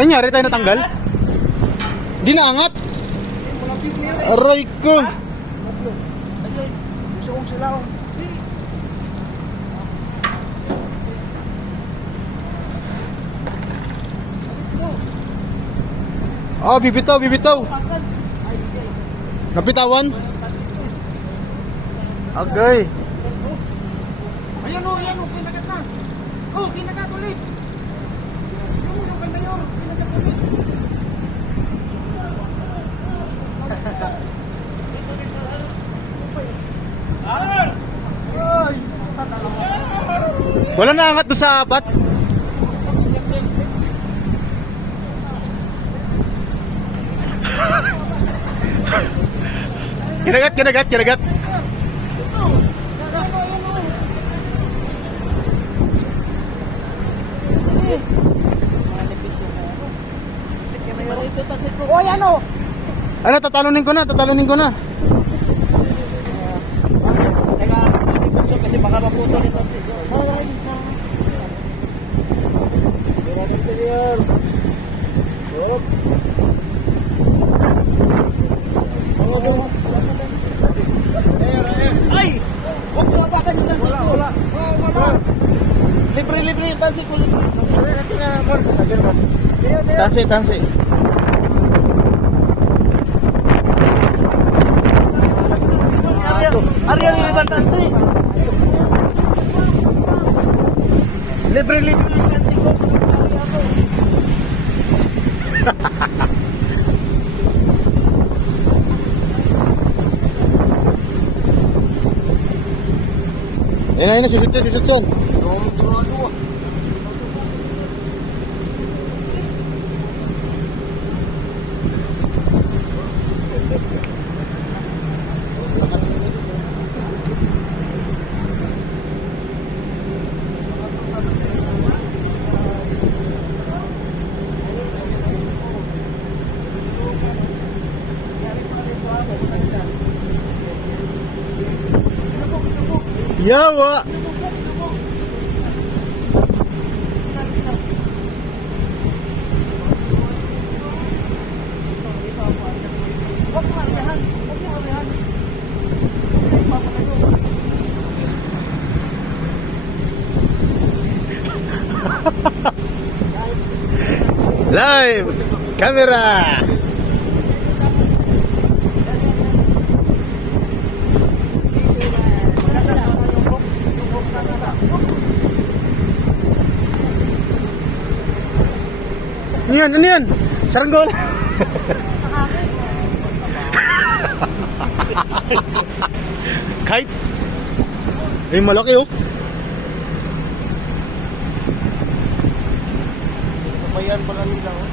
Ay, nyari tayo natanggal? Di naangat? Aray ko. Gusto kong sila oh. Ah, bibitaw, bibitaw. Napitawan? Agay. Ayan o, kinagat na. Oh, kinagat ulit. Yung kandayor, kinagat ulit. Ay, Wala naangat doon sa apat. Kinagat, kinagat, kinagat. oh, ayan o. Ano, tatalunin ko na, tatalunin ko na. Teka, kasi baka maputo ni Tonsi. Ay! Huwag mo mabakan yung Tonsi ko. Wala. Libre yung Tonsi ko. Tansi, tansi. Ariyan yung Tonsi. Libre yung Tonsi ko. Ayun na, susut yan, susut yan. Yawa! Live camera. Ano yan? Saranggol. Kite. Eh, malaki oh. Sabayan pa lang nila oh.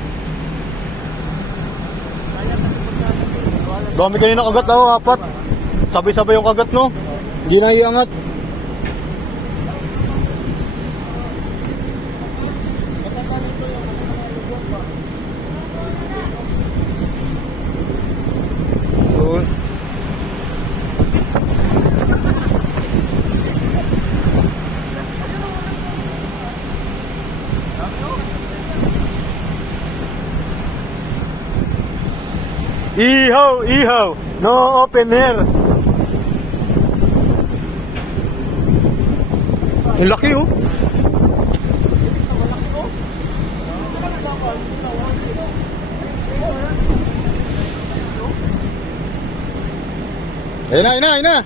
Dami kanina kagat oh, apat. Sabay-sabay yung kagat no. Hindi na iangat. Ihaw, ihaw. No open air. Ang laki oh. Ayun na, ayun na, ayun na.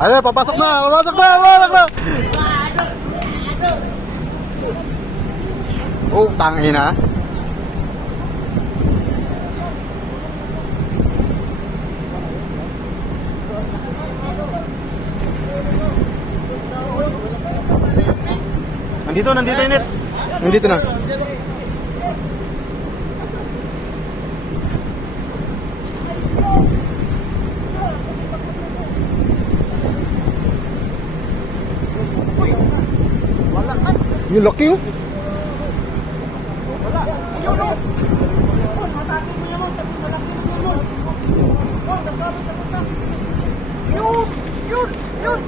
Ayun, papasok na, papasok na, papasok na. Oh, tangina. Nandito, nandito init. Nandito na. Yung laki oh. Wala. Ayun o. Matapin mo yan kasi malaki mo yun. Oh, nagkabit ako sa. Ayun. Yun! Yun!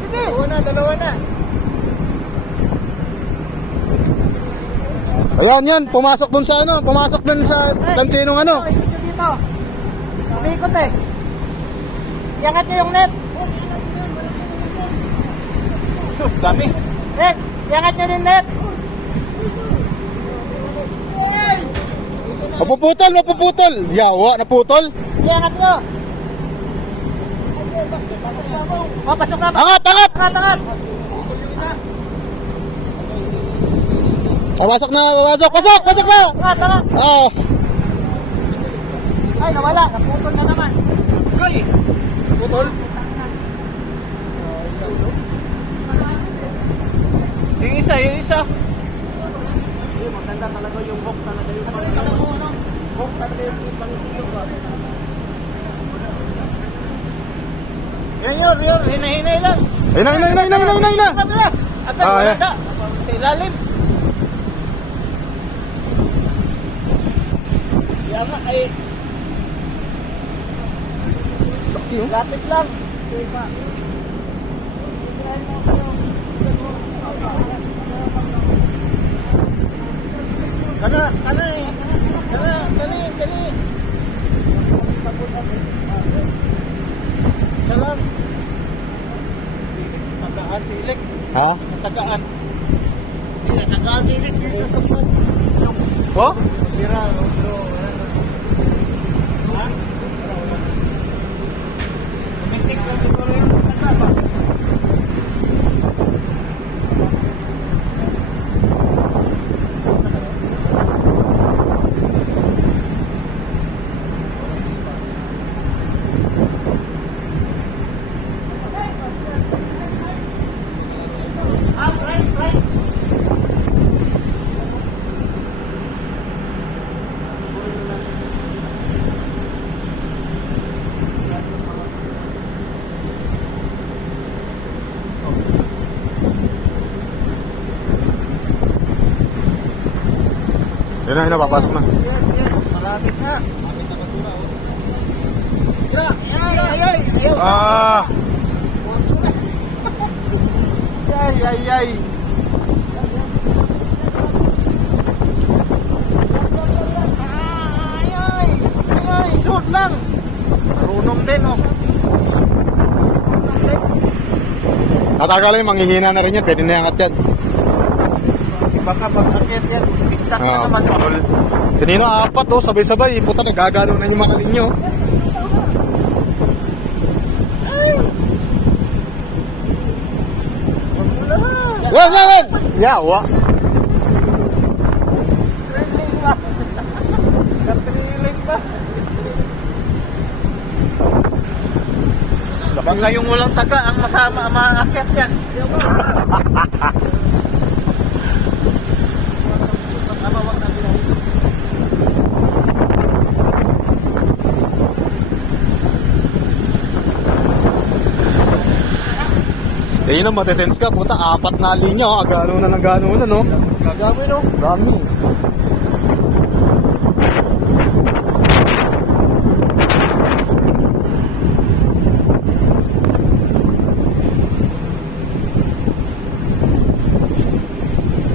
Sige! Dalawa na. Ayan, yan. Pumasok dun sa ano. Pumasok dun sa kansinong ano. Ikot nyo dito. Umiikot eh. Iangat nyo yung net. Dami. Rex, iangat nyo yung net. Mapuputol, mapuputol. Yawa, naputol. Iangat nyo. Oh, pasok na. Angat, angat. Angat. Pasok na, pasok, pasok, pasok na. Angat. Oh. Ay, nawala. Naputol na naman. Kay. Putol. Yung isa. Maganda talaga yung hook talaga yung hook talaga yung pang-iyo ba? Yun, hinahinay lang. Ina. At Ah, yeah. wala sa ilalim. Yan nga ay lapit lang. Dali. Salam. Tagaan silik. Ha? Tagaan. Hindi, tagaan silik. Oh? Tira, bro. Ha? Tumitik lang siguro yung taga. Ina, papasok na. Yes. Malapit na. Ayaw. Ah. Ay. Ay, shoot lang. Marunong din, oh. Natagalan yung manghihina na rin yan. Pwede na yangat yan. Baka pag-akit yan, bigtas na Ah, naman. kanino apat oh, sabay-sabay. Puta, nagagano na yung makalin nyo. Yan! Yawa. Trending ba? Katriling ba? Baka yung walang taga ang masama ang mga akit yan. Eh yun ang matitense ka, puta, apat na linya, oh. Gano na, no? Gagawin, no? Dami.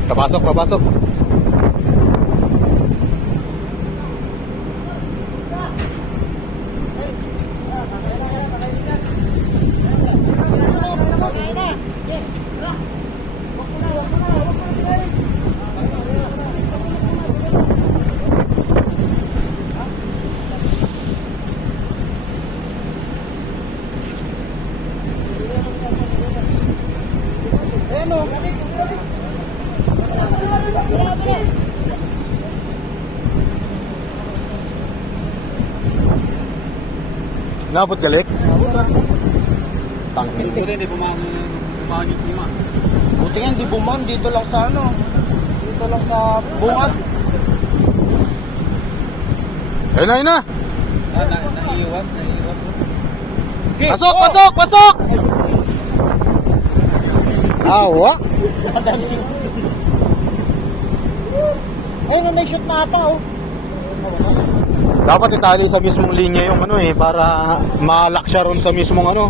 Papasok. Nabot galit? Tangin. Buti hindi bumahan yung sima. Buti nga hindi bumahan, dito lang sa ano. Dito lang sa bungad. Ayun na. Naiiwas. Pasok! Awa. Ayun, may shoot na ata, oh. Dapat itali sa mismong linya yung ano eh, para malak siya ron sa mismong ano.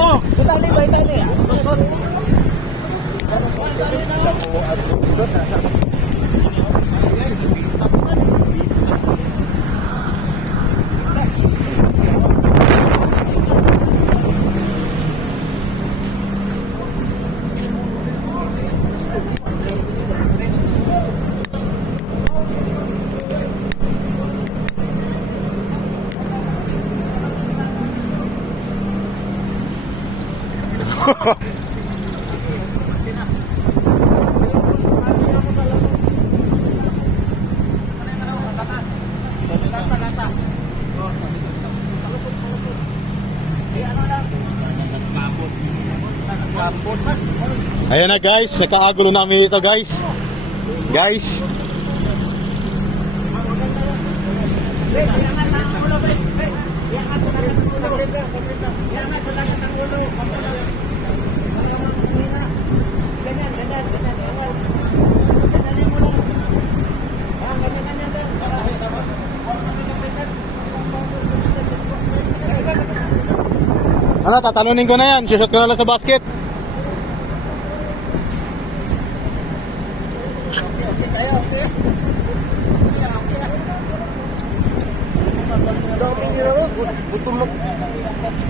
to. Itali ba, itali? Lusot. Ayan na guys, nakaagulo namin ito guys. Guys. Ano, tatalunin ko na yan. Shoot ko na lang sa basket.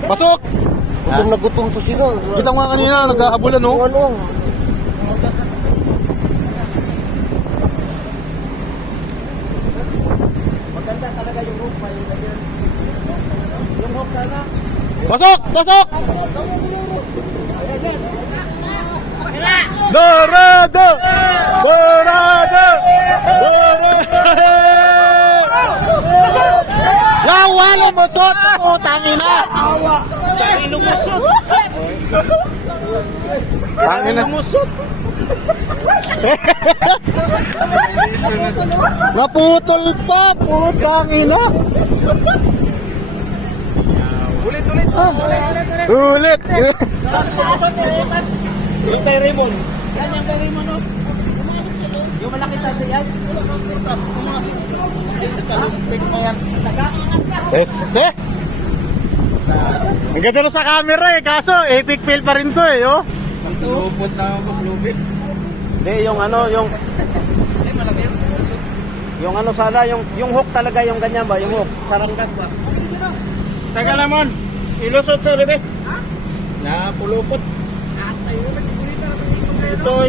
Pasok! Gutom na gutom to sila. Kita nga kanina, naghahabulan no? Ano? Maganda talaga yung hook. Yung hook sana. Pasok! Pasok! Dorado! Dorado! Dorado! Yawa, lumusot! Putang ina! Dahil lumusot. Tangin na. Lumusot. Naputol pa! Putang ina! Ulit. Ulit! Yung kay Raymond. Yan yung kay Raymond, no? Yung malaki tayo yan. Este! Ang ganda na sa camera eh, kaso epic fail pa rin to eh, oh. Lupot na ako sa lubid. Hindi, yung ano, yung... Yung ano sana, yung hook talaga, yung ganyan ba, yung hook, saranggat ba? Taga naman. Ilusot sa lubid. Na pulupot. Ito.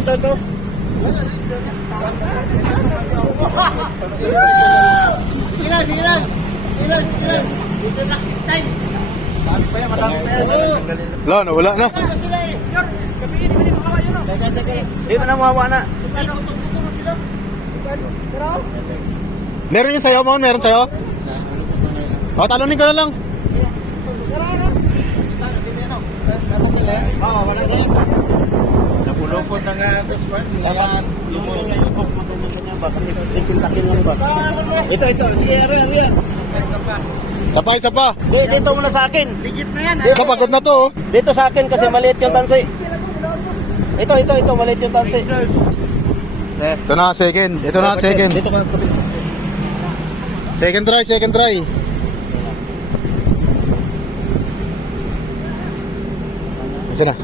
Sige lang. Dito na 6 time. Marami pa yan. Wala na, wala na. Di ba na mawawa na? Meron yung sayo mo, meron sayo? O, talunin ko na lang. Oo, wala na. Napulupot na nga ito, Squad. Dapat lumulong nga yung hook mo doon ganyan ba? Kasi sisintakin mo ba? Ito. Sige, Aria. Isa pa. Dito muna sa akin. Digit na yan. Ito, pagod na to, oh. Dito sa akin kasi maliit yung tansi. Ito, maliit yung tansi. Ito na, second. Ito na, second. Dito ka sa kapit. Second try. Isa na.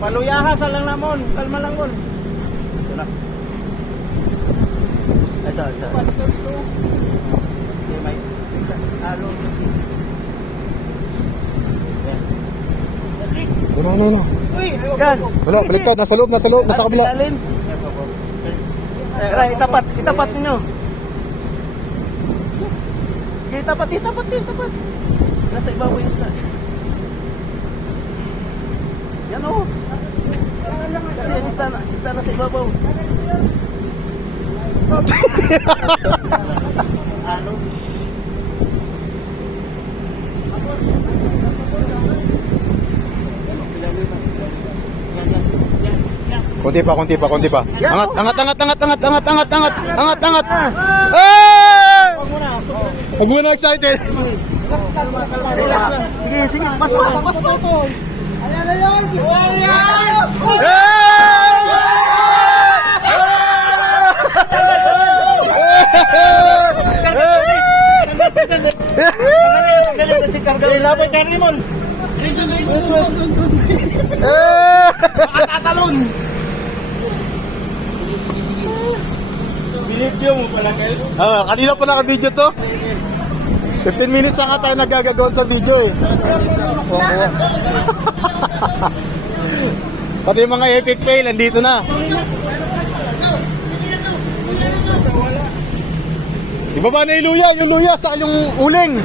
Paluyahas lang namon. Kalma lang mon. Ito na. Isa. Okay, may halo. Ano. Gan. Wala, baliktad. Nasa loob, nasa kabila. Tara, itapat ninyo. Sige, itapat. Nasa ibabaw yung star. Yan o. Kasi yung star nasa ibabaw. Ano? Konti pa. Angat. Huwag mo na excited. Sige. Mas. Lapit ka, Raymond. Eh! Tatalon! Binibyo mo pala kayo? Kanina pa naka-video to. 15 minutes na nga tayo nagagagawan sa video eh. Oo. Pati yung mga epic fail, nandito na. Ibaba na yung luya, sa yung uling.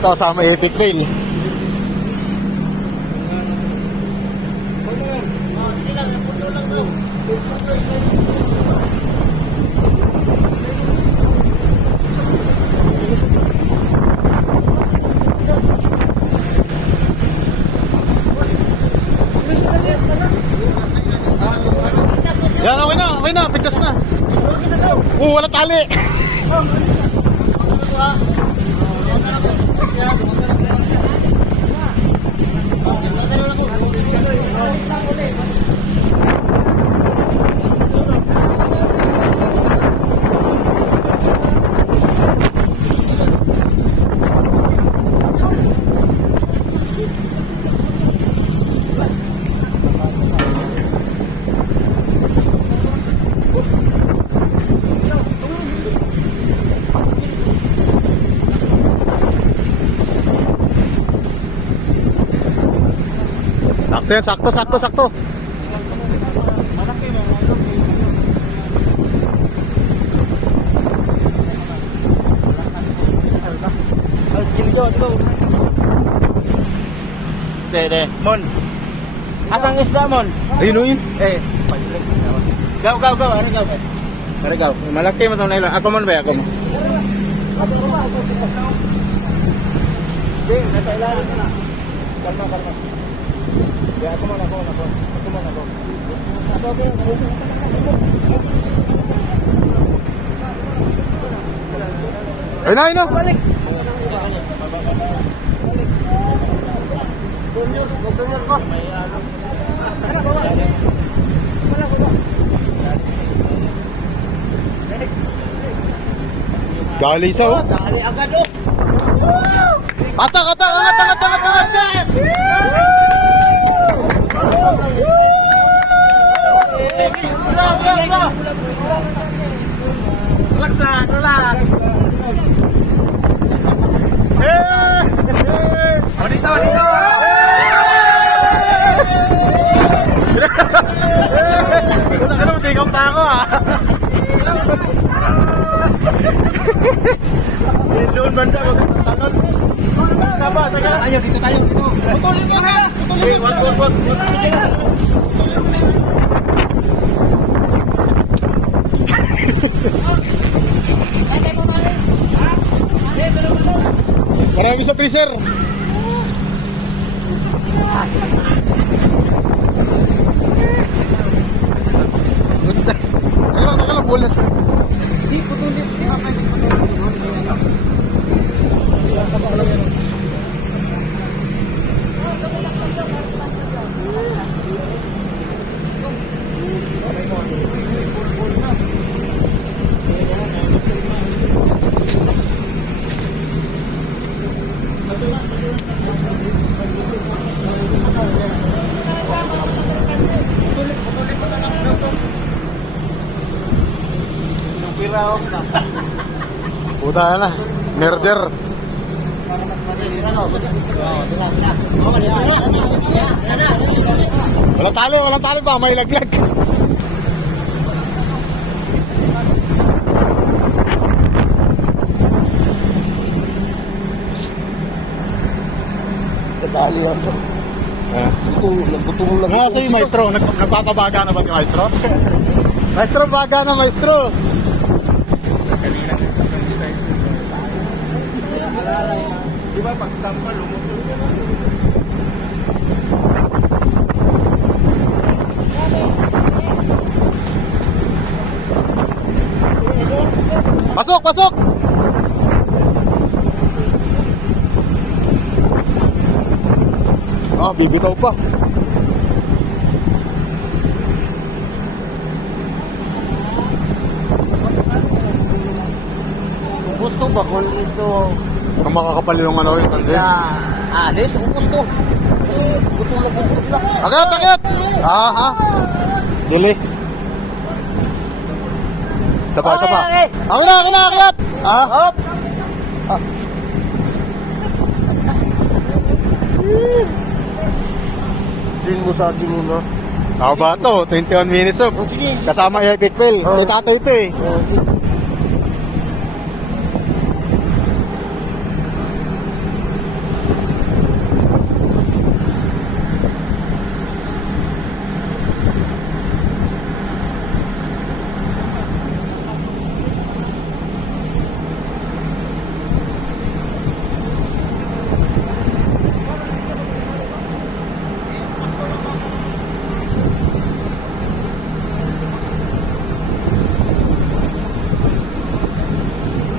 Ito sama epic fail. Yan, okay na, pigtas na. Wala tali. Sakto yan, sakto. Dede, Mon. Asang isda, Mon? Ayun o yun. Gaw. Ano gaw? Malaki mo itong nailan. Ako man ba? Ako mo. Ding, nasa ilalim ka na. Kalma. Ya, ako man. Ayun na. Balik. Junior ko. Gali sa oh. Dali agad oh. Angat. Relax. Dito. Ano, tingam pa ako ah. Doon banda magtatanod. Saba, taga. Dito tayo. Putulin ka na. Wag. Marami sa freezer. Ayun, bola. Di putulin. Puta na. Murder. Walang talo pa, may laglag. Dali yan to. Nagutong lang. Nga sa'yo, maestro. Nagpapabaga na ba si maestro? Maestro, baga na, maestro. Di ba pag sampal, lumusog ka na. Pasok! bibitaw pa. Gusto ba kung ito Kung makakapal yung ano yung tansi. alis? Kung gusto. Kasi gusto na. Akyat, akyat! Aha. Dili. Isa pa, isa pa. Ako na, akyat! Ah? Hop! Sin mo sa akin muna. Ako ba ito? 21 minutes of. Oh, sige. Kasama yung epic fail. Oh. May tatay ito eh. Oh, sige.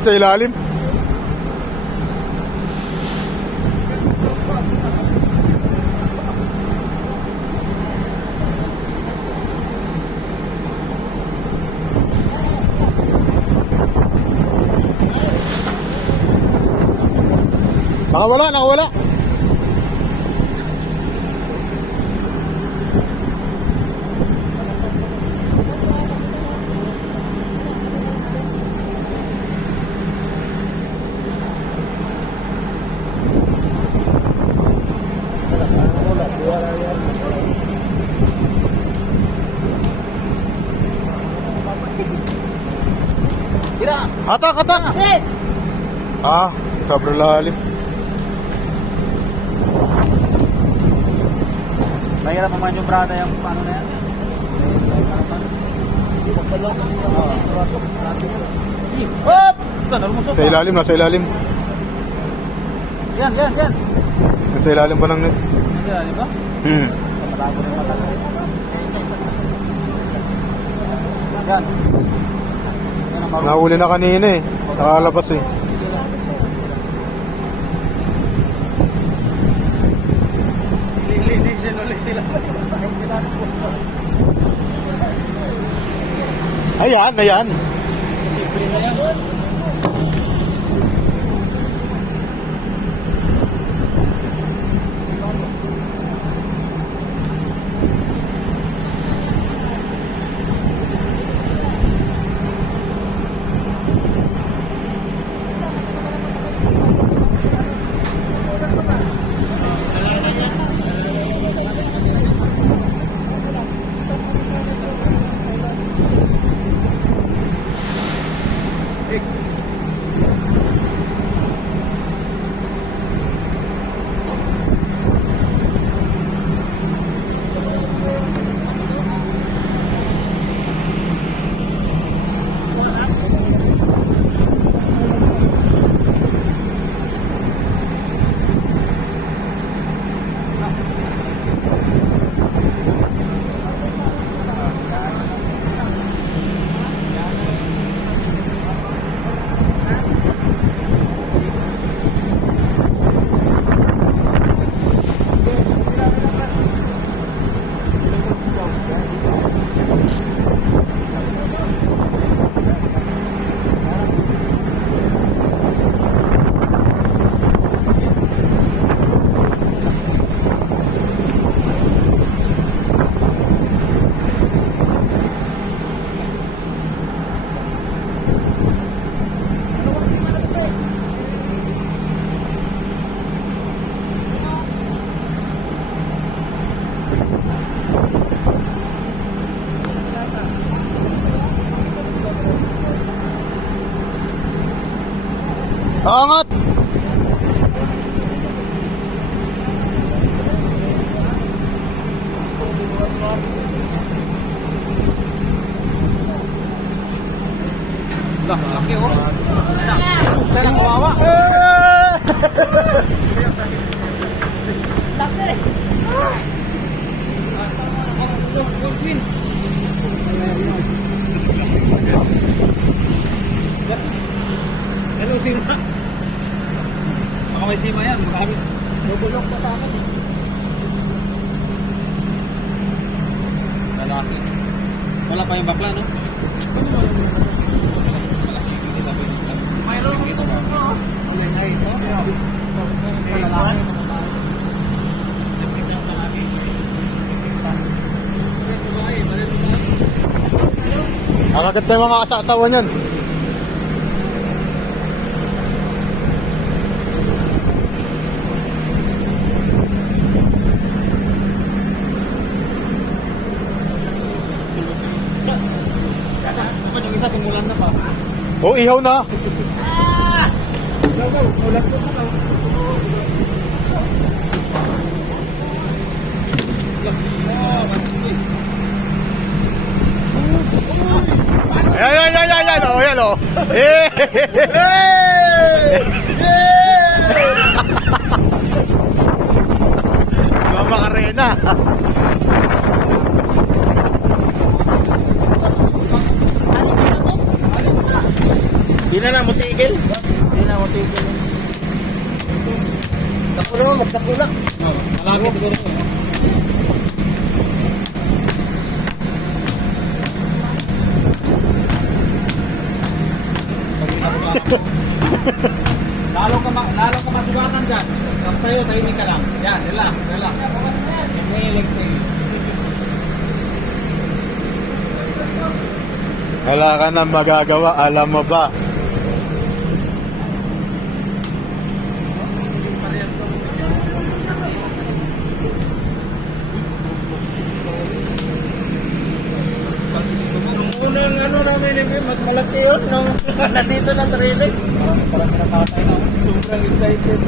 Sa ilalim. Nakawala, nakawala. Hatak, hatak. Ah, sobrang lalim. Mahirap naman yung brada yung paano na yan. Hop! Sa ilalim, nasa ilalim. Yan. Nasa ilalim pa ng net. Yan, di ba? Hmm. Malabo rin mata. Yan. Nahuli na kanina eh. Nakalabas eh. Lilinisin ulit sila. Ayan, ayan. Simple na yan. Angat! Laki oh. Tara, kawawa. Hello, Sima. Baka may Sima yan. Bubulok pa sa akin. lalaki. Wala pa yung bakla, no? Mayroon dito po. Ay, ito. Lalaki. Ang agad na yung mga asawa niyan. Dapat yung isa simulan na pa. Oh, ihaw na. Ulat ko na. Ayan, ayan, ayan, ayan. Oh, ayan, oh. Eh! Mama Karena. Di na na mutigil. Di na mutigil. Nakula mo, mas nakula. Malapit siguro. Lalo ka masugatan dyan. Kap sa'yo, tahimik ka lang. Yan, relax, relax. Relax sa'yo. Wala ka na magagawa, alam mo ba? Nung unang ano namin, mas malaki yun. Nung nandito na sa rilig. Parang pinapatay na. Sobrang excited.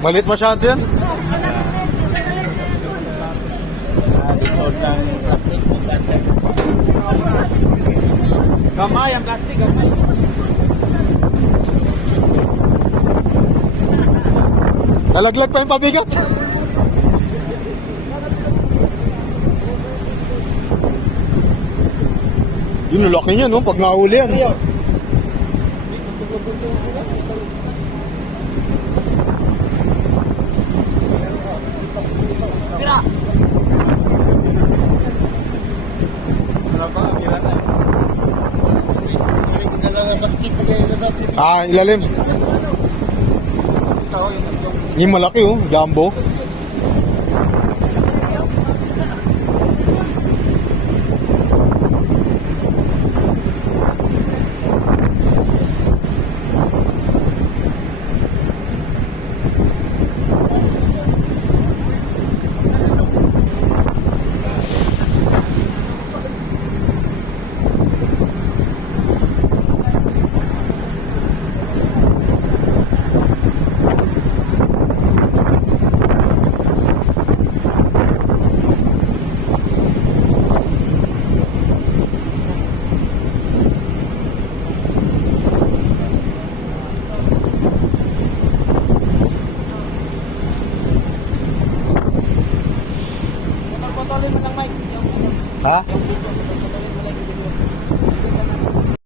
Malit masyado yan. Gamay ang plastic, gamay. Nalaglag pa yung pabigat. Yun, laki niya, no? Pag nahuli yan. Ah, ilalim. Yung malaki, oh. Jumbo. Ha?